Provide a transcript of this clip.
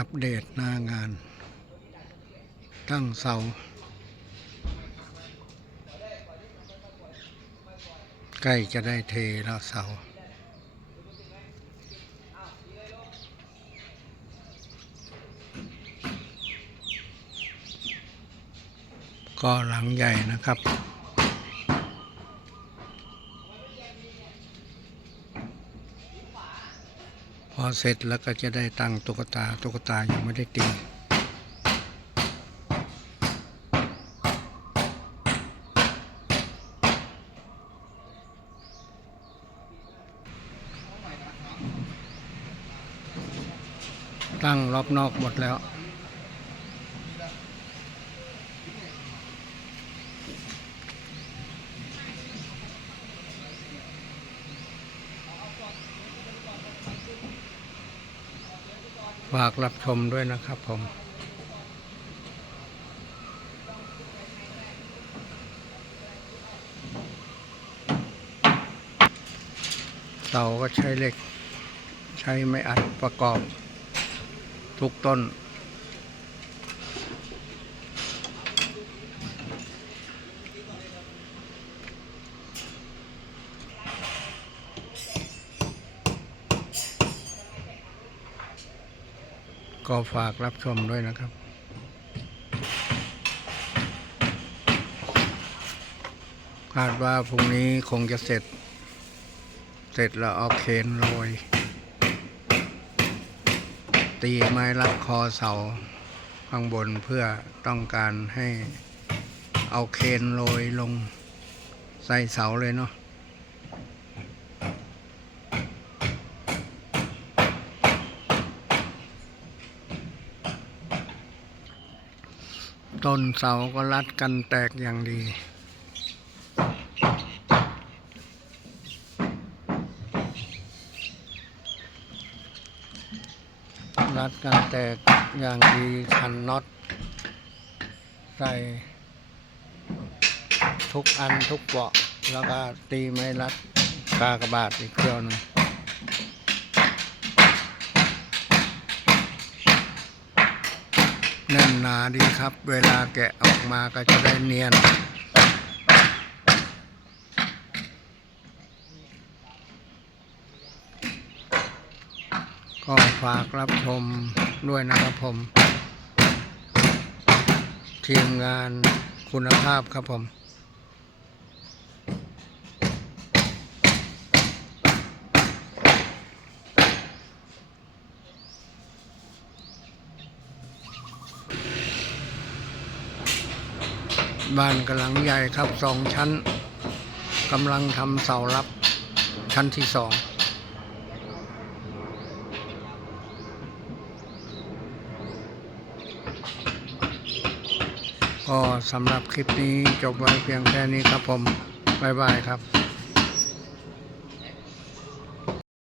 อัปเดตหน้างาน ตั้งเสา ใกล้จะได้เทแล้วเสาก็หลังใหญ่นะครับ อเสร็จแล้วก็จะได้ตั้งตุ๊กตาตุ๊กตายังไม่ได้ตีตั้งรอบนอกหมดแล้ว ฝากรับชมด้วยนะครับผมเสาก็ใช้เหล็ก ใช้ไม้อัดประกอบ ทุกต้น ก็ฝากรับชมด้วยนะครับคาดว่าพรุ่งนี้คงจะเสร็จ เสร็จแล้วเอาเคนโรย ตีไม้รัดคอเสาข้างบนเพื่อต้องการให้เอาเคนโรยลงใส่เสาเลยเนาะ ต้นเสาก็รัดกันแตกอย่างดี รัดกันแตกอย่างดีขันน็อตใส่ทุกอันทุกเบาะแล้วก็ตีไม้รัดกากระบาดอีกเที่ยวนึง แน่นหนาดีครับ เวลาแกะออกมาก็จะได้เนียน ก็ฝากรับชมด้วยนะครับผม ทีมงานคุณภาพครับผม บ้านกำลังใหญ่ครับสองชั้นกำลังทำเสารับชั้นที่สองก็สำหรับคลิปนี้จบไว้เพียงแค่นี้ครับผม บ๊ายบายครับ